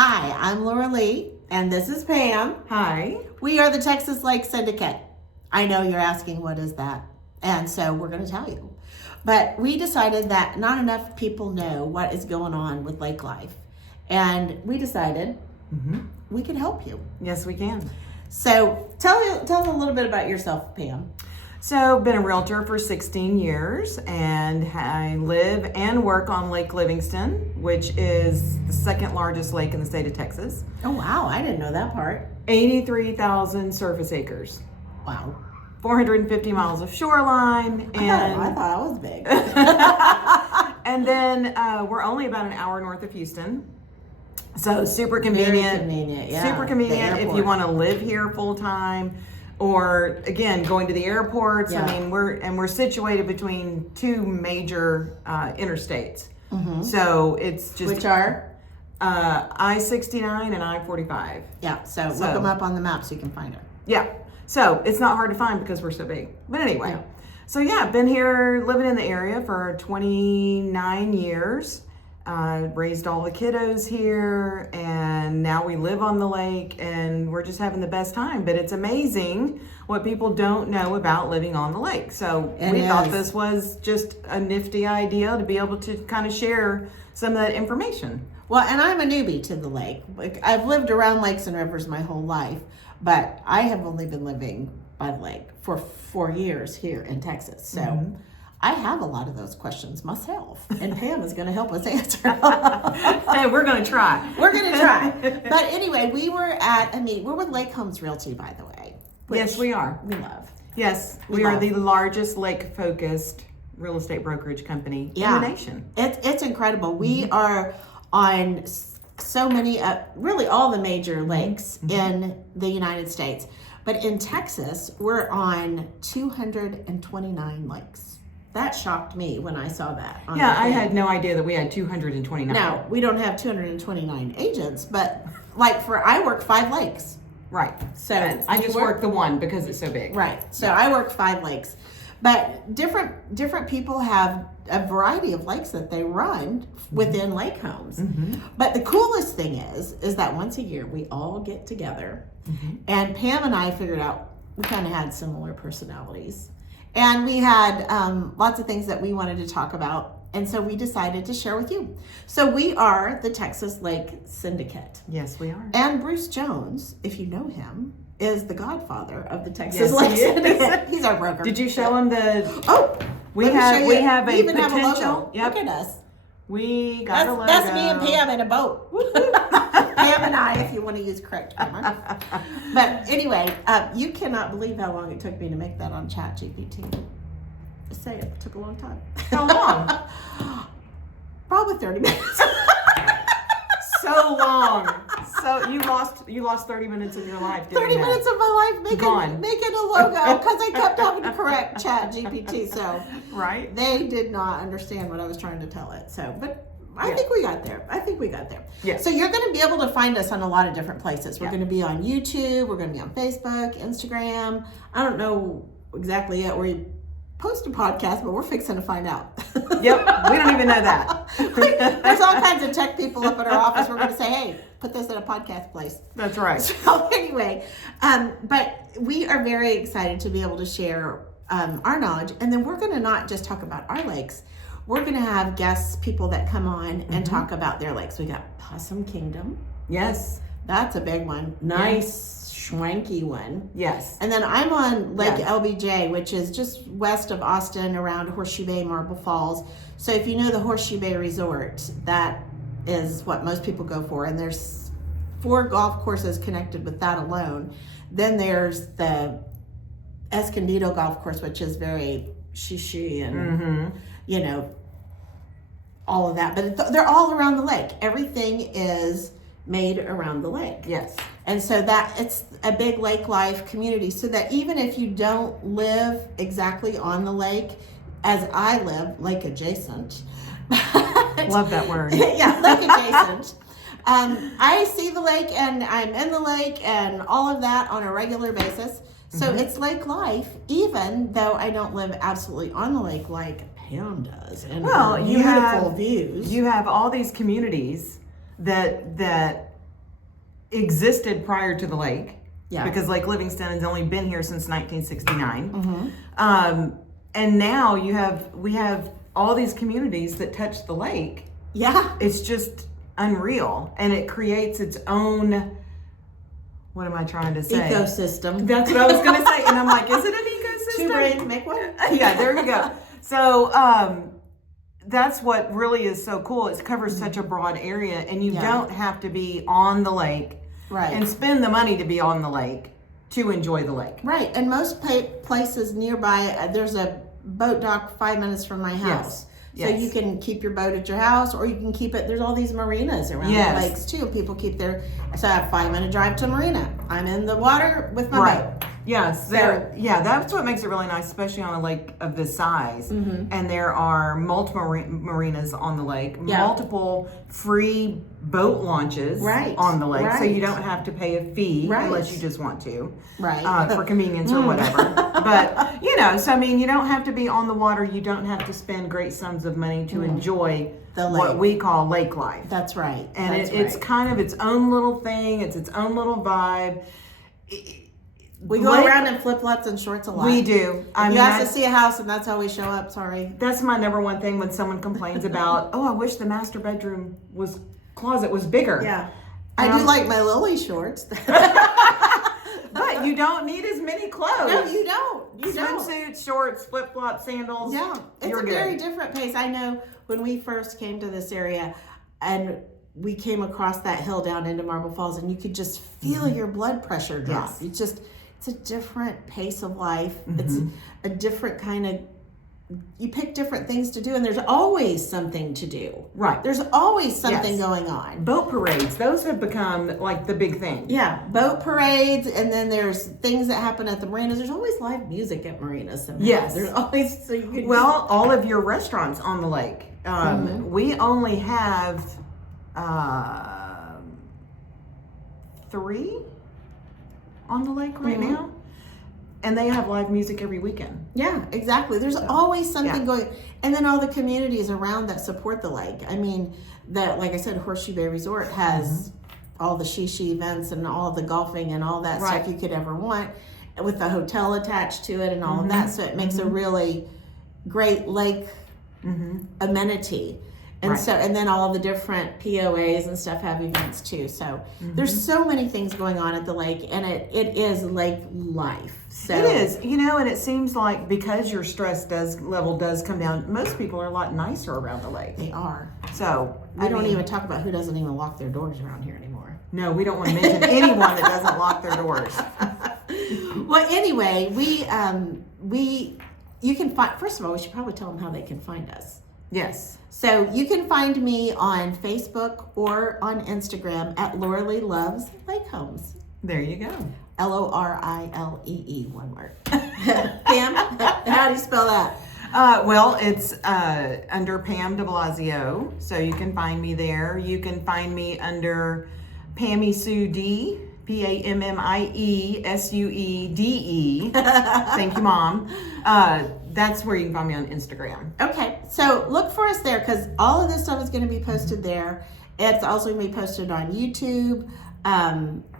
Hi, I'm Lorilee, and this is Pam. Hi. We are the Tls Lk Syndicate. I know you're asking, what is that? And so we're going to tell you. But we decided that not enough people know what is going on with lake life. And we decided we can help you. Yes, we can. So tell us a little bit about yourself, Pam. So I've been a realtor for 16 years, and I live and work on Lake Livingston, which is the second largest lake in the state of Texas. Oh, wow. I didn't know that part. 83,000 surface acres. Wow. 450 miles of shoreline. I thought it was big. And then we're only about an hour north of Houston. So super convenient. Very convenient, yeah. Super convenient if you want to live here full time. Or again, going to the airports. Yeah. I mean, we're situated between two major interstates. So it's just Which are? I-69 and I-45. Yeah, so look them up on the map so you can find it. Yeah, so it's not hard to find because we're so big. But anyway, Yeah. So yeah, I've been here living in the area for 29 years. Raised all the kiddos here, and now we live on the lake, and we're just having the best time. But it's amazing what people don't know about living on the lake. So we thought this was just a nifty idea to be able to kind of share some of that information. Well, and I'm a newbie to the lake. I've lived around lakes and rivers my whole life, but I have only been living by the lake for 4 years here in Texas. So I have a lot of those questions myself, and Pam is going to help us answer. Hey, we're going to try. We're going to try. But anyway, we're with Lake Homes Realty, by the way. Yes, we are. We love. Yes, we are the largest lake-focused real estate brokerage company in the nation. It's incredible. We are on so many, really all the major lakes in the United States. But in Texas, we're on 229 lakes. That shocked me when I saw that. I had no idea that we had 229. No, we don't have 229 agents, but I work 5 lakes. Right. So and I just work the one because it's so big. Right. So I work 5 lakes. But different people have a variety of lakes that they run within lake homes. But the coolest thing is that once a year we all get together, and Pam and I figured out we kind of had similar personalities, and we had lots of things that we wanted to talk about, and so we decided to share with you. So we are the Tls Lk Syndicate. Yes, we are. And Bruce Jones, if you know him, is the godfather of the Tls Yes, Lk he Syndicate. He's our broker. Did you show him the? Oh, we have a even potential. have a logo. Yep. Look at us. We got a logo. That's me and Pam in a boat. Pam and I, if you want to use correct grammar. But anyway, you cannot believe how long it took me to make that on ChatGPT. Just say it took a long time. How long? Probably 30 minutes. So long. So you lost 30 minutes of your life. 30 minutes of my life making a logo because I kept having to correct ChatGPT. So right, they did not understand what I was trying to tell it. So, but I think we got there. Yeah. So you're going to be able to find us on a lot of different places. We're going to be on YouTube. We're going to be on Facebook, Instagram. I don't know exactly yet where you post a podcast, but we're fixing to find out. Yep. We don't even know that. There's all kinds of tech people up at our office. We're going to say, hey, put this in a podcast place. That's right. So anyway, but we are very excited to be able to share our knowledge. And then we're going to not just talk about our lakes. We're going to have guests, people that come on and talk about their lakes. We got Possum Kingdom. Yes. That's a big one. Nice. Schwanky one. Yes. And then I'm on Lake LBJ, which is just west of Austin around Horseshoe Bay, Marble Falls. So if you know the Horseshoe Bay Resort, that is what most people go for. And there's 4 golf courses connected with that alone. Then there's the Escondido Golf Course, which is very shishi and, you know, all of that. But they're all around the lake. Everything is made around the lake. Yes. And so that it's a big lake life community, so that even if you don't live exactly on the lake, as I live, lake adjacent. Love that word. Yeah, lake adjacent. I see the lake and I'm in the lake and all of that on a regular basis. So it's lake life, even though I don't live absolutely on the lake like Pam does. And well, beautiful views. You have all these communities that existed prior to the lake. Yeah. Because Lake Livingston has only been here since 1969. Mm-hmm. And now we have all these communities that touch the lake. Yeah. It's just unreal. And it creates its own, what am I trying to say? Ecosystem. That's what I was going to say. And I'm like, is it an ecosystem? Two brains make one. Yeah, there you go. So that's what really is so cool. It covers such a broad area, and you don't have to be on the lake and spend the money to be on the lake to enjoy the lake. Right. And most places nearby, there's a boat dock 5 minutes from my house. So you can keep your boat at your house, or you can keep it. There's all these marinas around the lakes too. People keep their. So I have a 5-minute drive to a marina. I'm in the water with my boat. Yes, that's what makes it really nice, especially on a lake of this size. Mm-hmm. And there are multiple marinas on the lake, multiple free boat launches on the lake, so you don't have to pay a fee unless you just want to, for convenience or whatever. But so I mean, you don't have to be on the water. You don't have to spend great sums of money to enjoy what we call lake life. That's right, and it's kind of its own little thing. It's its own little vibe. We go around in flip-flops and shorts a lot. We do. You have to see a house, and that's how we show up. Sorry. That's my number one thing when someone complains about, I wish the master bedroom closet was bigger. Yeah. I do like my Lily shorts. But you don't need as many clothes. No, you don't. Swimsuits, shorts, flip-flops, sandals. Yeah. It's a very different pace. I know when we first came to this area, and we came across that hill down into Marble Falls, and you could just feel your blood pressure drop. Yes. It's a different pace of life. It's a different kind of, you pick different things to do, and there's always something to do. Right. There's always something going on. Boat parades, those have become like the big thing. Yeah, boat parades, and then there's things that happen at the marinas. There's always live music at marinas. Somehow. Yes. There's always, so you can all of your restaurants on the lake. We only have 3 on the lake right now, and they have live music every weekend. Yeah, exactly. There's always something going, and then all the communities around that support the lake. I mean, like I said, Horseshoe Bay Resort has all the shishi events and all the golfing and all that stuff you could ever want, with the hotel attached to it and all of that. So it makes a really great lake amenity. And so, and then all of the different POAs and stuff have events too. So there's so many things going on at the lake, and it is lake life. So it is, and it seems like because your stress level does come down, most people are a lot nicer around the lake. They are. So we don't even talk about who doesn't even lock their doors around here anymore. No, we don't want to mention anyone that doesn't lock their doors. Well, anyway, you can find. First of all, we should probably tell them how they can find us. Yes. So you can find me on Facebook or on Instagram at Lorilee Loves Lake Homes. There you go. Lorilee, one word. Pam, how do you spell that? Well, it's under Pam de Blasio, so you can find me there. You can find me under Pammy Sue D, PAMMIESUEDE. Thank you, Mom. That's where you can find me on Instagram. Okay, so look for us there, because all of this stuff is going to be posted there. It's also going to be posted on YouTube.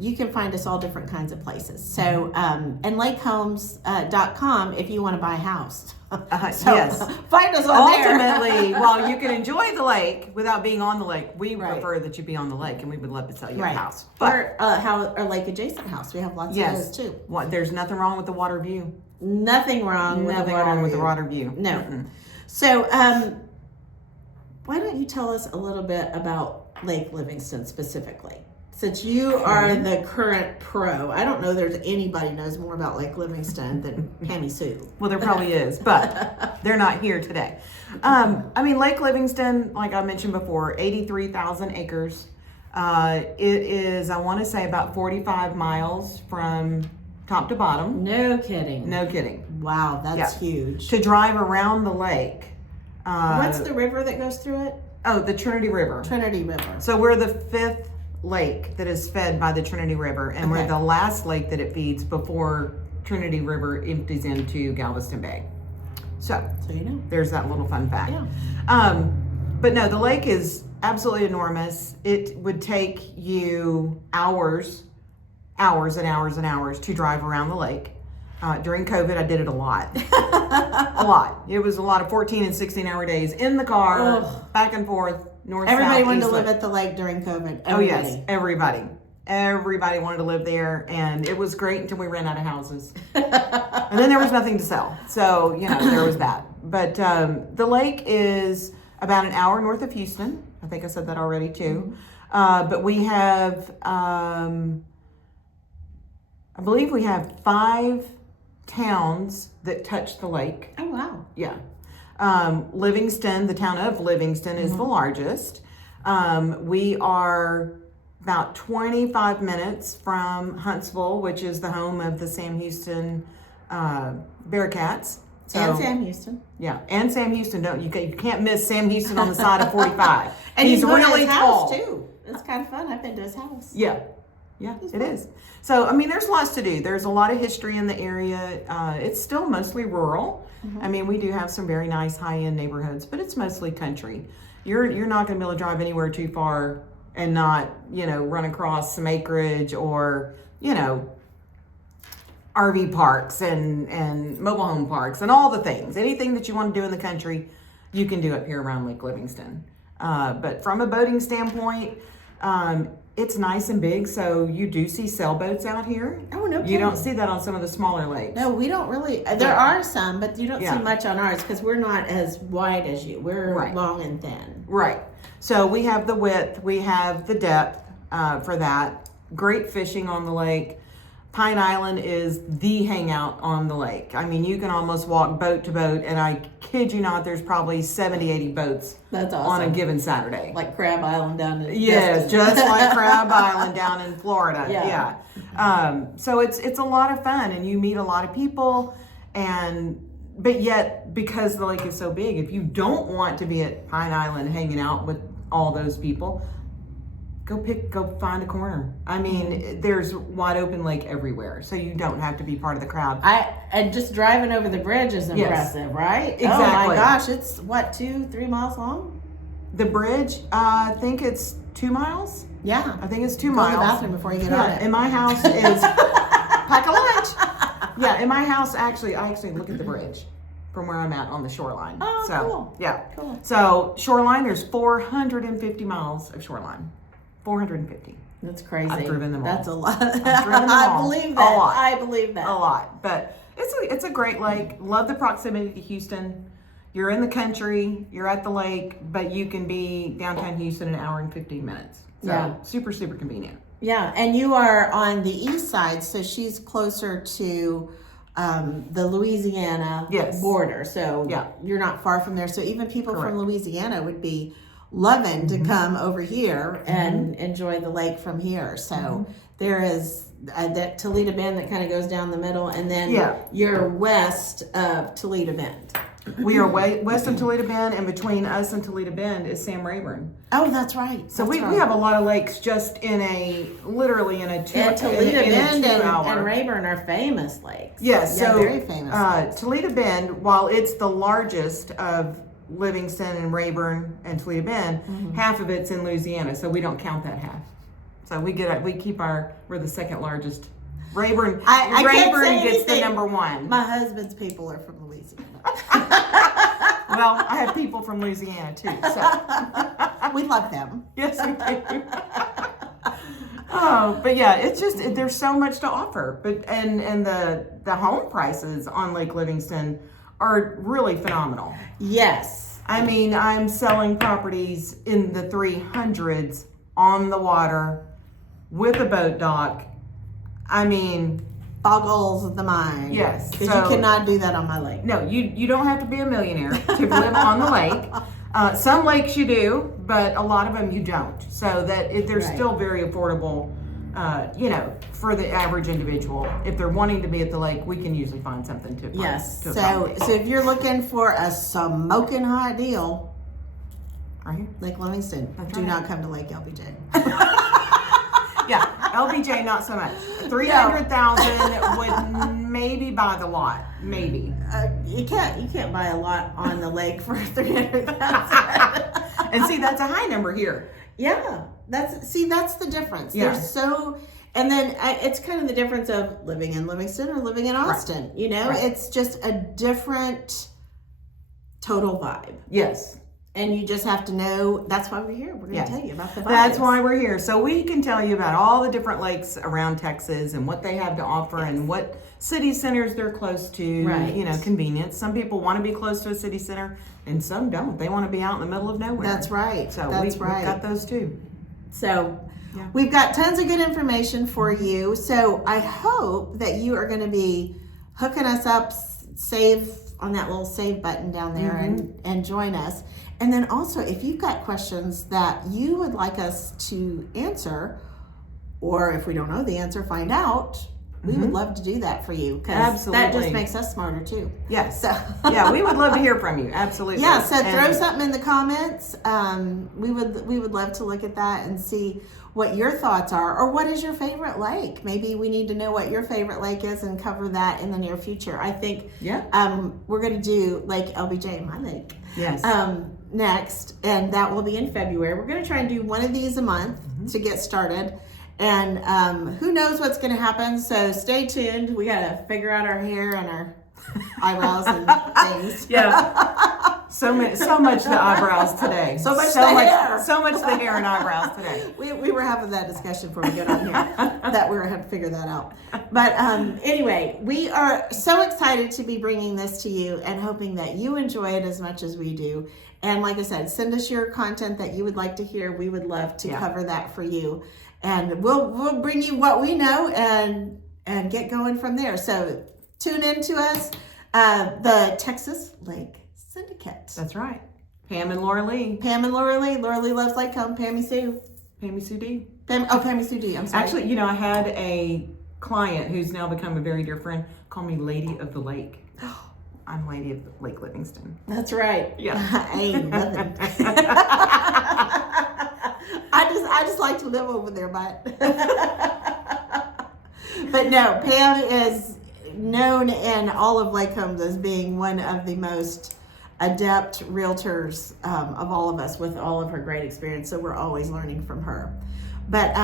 You can find us all different kinds of places. So, and lakehomes.com if you want to buy a house. Yes. Find us on there. Ultimately, while you can enjoy the lake without being on the lake, we prefer that you be on the lake, and we would love to sell you a house. But, or a lake adjacent house. We have lots of those too. There's nothing wrong with the water view. Nothing wrong with the water view. No. Mm-mm. So, why don't you tell us a little bit about Lake Livingston specifically? Since you are the current pro, I don't know there's anybody knows more about Lake Livingston than Pammy Sue. Well, there probably is, but they're not here today. I mean, Lake Livingston, like I mentioned before, 83,000 acres. It is, I want to say, about 45 miles from top to bottom. No kidding. No kidding. Wow, that's huge. To drive around the lake. What's the river that goes through it? Oh, the Trinity River. Trinity River. So we're the 5th lake that is fed by the Trinity River, and we're the last lake that it feeds before Trinity River empties into Galveston Bay. So you know, there's that little fun fact. Yeah. But no, the lake is absolutely enormous. It would take you hours and hours and hours to drive around the lake. During COVID, I did it a lot. A lot. It was a lot of 14 and 16-hour days in the car, back and forth, north, Everybody south, wanted east, to live west. at the lake during COVID. Oh, yes, everybody. Everybody wanted to live there, and it was great until we ran out of houses. And then there was nothing to sell. So, there was that. But the lake is about an hour north of Houston. I think I said that already, too. But we have, I believe we have 5 towns that touch the lake. Oh, wow. Yeah. Livingston, the town of Livingston, is the largest. We are about 25 minutes from Huntsville, which is the home of the Sam Houston Bearcats. And Sam Houston. Yeah, and Sam Houston. You can't miss Sam Houston on the side of 45. And he's you go to really his tall house too. It's kind of fun. I've been to his house. Yeah, it is. So, I mean, there's lots to do. There's a lot of history in the area. It's still mostly rural. I mean, we do have some very nice high-end neighborhoods, but it's mostly country. You're not going to be able to drive anywhere too far and not, run across some acreage or, RV parks and mobile home parks and all the things. Anything that you want to do in the country, you can do up here around Lake Livingston. But from a boating standpoint, it's nice and big, so you do see sailboats out here. Oh, no kidding. You don't see that on some of the smaller lakes. No, we don't really. There are some, but you don't Yeah. see much on ours because we're not as wide as you. We're Right. long and thin. Right. So we have the width, we have the depth for that. Great fishing on the lake. Pine Island is the hangout on the lake. I mean, you can almost walk boat to boat, and I kid you not, there's probably 70, 80 boats That's on awesome. a given Saturday. Like Crab Island down in Yes, Destin. just like Crab Island down in Florida. Yeah. So it's a lot of fun, and you meet a lot of people, but yet because the lake is so big, if you don't want to be at Pine Island hanging out with all those people, go find a corner. I mean, there's wide open lake everywhere, so you don't have to be part of the crowd. And just driving over the bridge is impressive, right? Oh Exactly. my gosh, it's what, 2-3 miles long? The bridge, I think it's 2 miles. Yeah. I think it's 2 Go to miles. the bathroom before you get on it. And my house is pack a lunch. Yeah, in my house, I actually look at the bridge from where I'm at on the shoreline. Oh, so, cool. Yeah. Cool. So shoreline, there's 450 miles of shoreline. 450. That's crazy. I've driven them all. That's a lot. I've driven them I all. believe A that. lot. I believe that. A lot. But it's a great lake. Love the proximity to Houston. You're in the country, you're at the lake, but you can be downtown Houston in an hour and 15 minutes. So Yeah. super, super convenient. Yeah, and you are on the east side, so she's closer to the Louisiana Yes. border. So Yeah. you're not far from there. So even people Correct. from Louisiana would be loving to come over here and enjoy the lake from here. So there is that Toledo Bend that kind of goes down the middle, and then Yeah. you're west of Toledo Bend. We are west of Toledo Bend, and between us and Toledo Bend is Sam Rayburn. Oh, that's right. So That's we right. have a lot of lakes just literally in a two And Toledo in a Bend 2 and hour. Rayburn are famous lakes. Yes, Yeah, so very famous lakes. Toledo Bend, while it's the largest of Livingston and Rayburn and Toledo Bend, half of it's in Louisiana, so we don't count that half. So we're the second largest. Rayburn I can't Rayburn say gets the anything. number one. My husband's people are from Louisiana. Well, I have people from Louisiana too, so We love them. yes, we do. Oh, but yeah, it's just there's so much to offer. But and the home prices on Lake Livingston are really phenomenal. Yes. I mean, I'm selling properties in the 300s on the water with a boat dock. I mean, Boggles the mind. Yes, Because so- you cannot do that on my lake. no, you don't have to be a millionaire to live on the lake. Some lakes you do, but a lot of them you don't. So they're Right. still very affordable, for the average individual. If they're wanting to be at the lake, we can usually find something to Yes. to So accommodate. if you're looking for a smoking hot deal, Right here? Lake Livingston, That's do right. not come to Lake LBJ. Yeah, LBJ not so much. 300,000 would maybe buy the lot, maybe. You can't buy a lot on the lake for 300,000. And see, that's a high number here. Yeah, that's the difference. Yeah. There's and then it's kind of the difference of living in Livingston or living in Austin. You know, it's just a different total vibe. Yes. And you just have to know, that's why we're here. We're going to tell you about the vibes. That's why we're here. So we can tell you about all the different lakes around Texas and what they have to offer and what city centers they're close to, you know, convenience. Some people want to be close to a city center and some don't. They want to be out in the middle of nowhere. That's right. So we've got those too. So we've got tons of good information for you. So I hope that you are going to be hooking us up, save on that little save button down there and join us. And then also, if you've got questions that you would like us to answer, or if we don't know the answer, find out, we would love to do that for you. Because that just makes us smarter too. Yes. So yeah, we would love to hear from you. Absolutely. Yeah, so throw something in the comments. We would love to look at that and see what your thoughts are, or what is your favorite lake. Maybe we need to know what your favorite lake is and cover that in the near future. I think we're going to do Lake LBJ, my lake, next, and that will be in February. We're going to try and do one of these a month to get started, and who knows what's going to happen, so stay tuned. We got to figure out our hair and our eyebrows and things. So much the eyebrows today. So much the hair and eyebrows today. We were having that discussion before we get on here that we were having to figure that out. But anyway, we are so excited to be bringing this to you and hoping that you enjoy it as much as we do. And like I said, send us your content that you would like to hear. We would love to cover that for you. And we'll bring you what we know and get going from there. So tune in to us, the Texas Lake Syndicate. That's right. Pam and Lorilee. Lorilee loves Lake Home. Pammy Sue D. Pammy Sue D. I'm sorry. Actually, you know, I had a client who's now become a very dear friend call me Lady of the Lake. I'm Lady of Lake Livingston. That's right. Yeah. Ain't nothing. I just like to live over there, but no, Pam is known in all of Lake Combs as being one of the most adept realtors of all of us, with all of her great experience. So we're always learning from her. But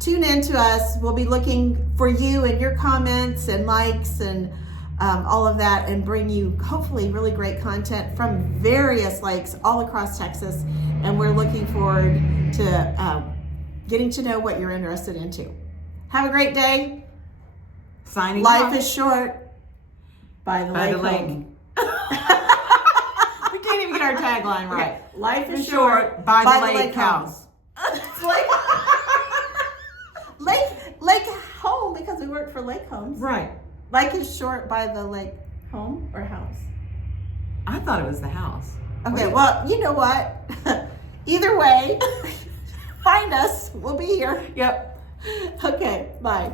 tune in to us. We'll be looking for you and your comments and likes and all of that, and bring you hopefully really great content from various lakes all across Texas. And we're looking forward to getting to know what you're interested into. Have a great day. Signing Life off. is short. By the lake. We can't even get our tagline right. Okay. Life is short. By the lake house. Lake home, because we work for Lake Homes. Right. Life is short by the lake home or house? I thought it was the house. Okay, well, you know what? Either way, find us. We'll be here. Yep. Okay, bye.